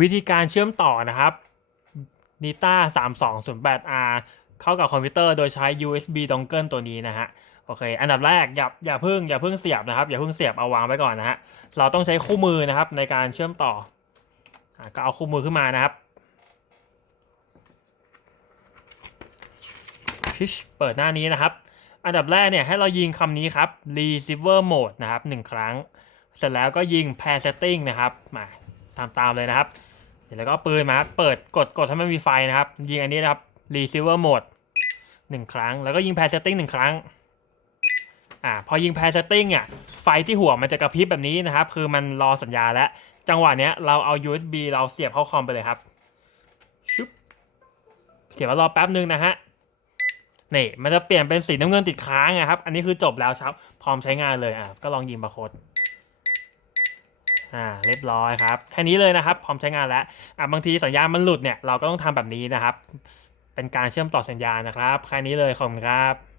วิธีการเชื่อมต่อนะครับ Nita 3208R เข้ากับคอมพิวเตอร์โดยใช้ USB dongle ตัวนี้นะฮะโอเค อันดับแรกอย่าอย่าเพิ่งอย่าเพิ่งเสียบนะครับ อย่าเพิ่งเสียบเอาวางไว้ก่อนนะฮะ เราต้องใช้คู่มือนะครับในการเชื่อมต่ออก็เอาคู่มือขึ้นมานะครับชิชเปิดหน้านี้นะครับ อันดับแรกเนี่ยให้เรายิงคำนี้ครับ receiver mode นะครับหนึ่งครั้ง เสร็จแล้วก็ยิง pair setting นะครับ มาตามตามเลยนะครับ เสร็จแล้วก็ปืนมาเปิดกดกดให้มันมีไฟนะครับ ยิงอันนี้นะครับ receiver mode หนึ่งครั้ง แล้วก็ยิง pair setting หนึ่งครั้ง อ่า พอยิง pair setting เนี่ย ไฟที่หัวมันจะกระพริบแบบนี้นะครับ คือมันรอสัญญาแล้ว จังหวะเนี้ยเราเอา USB เราเสียบเข้าคอมไปเลยครับ ชุบ เสียบแล้วรอแป๊บนึงนะฮะ นี่ มันจะเปลี่ยนเป็นสีน้ำเงินติดค้างนะครับ อันนี้คือจบแล้วครับ พร้อมใช้งานเลย อะ ก็ลองยิงบาร์โคด อ่าเรียบร้อยครับ แค่นี้เลยนะครับ พร้อมใช้งานแล้วอะบางทีสัญญาณมันหลุดเนี่ยเราก็ต้องทำแบบนี้นะครับ เป็นการเชื่อมต่อสัญญาณนะครับ แค่นี้เลยขอบคุณครับ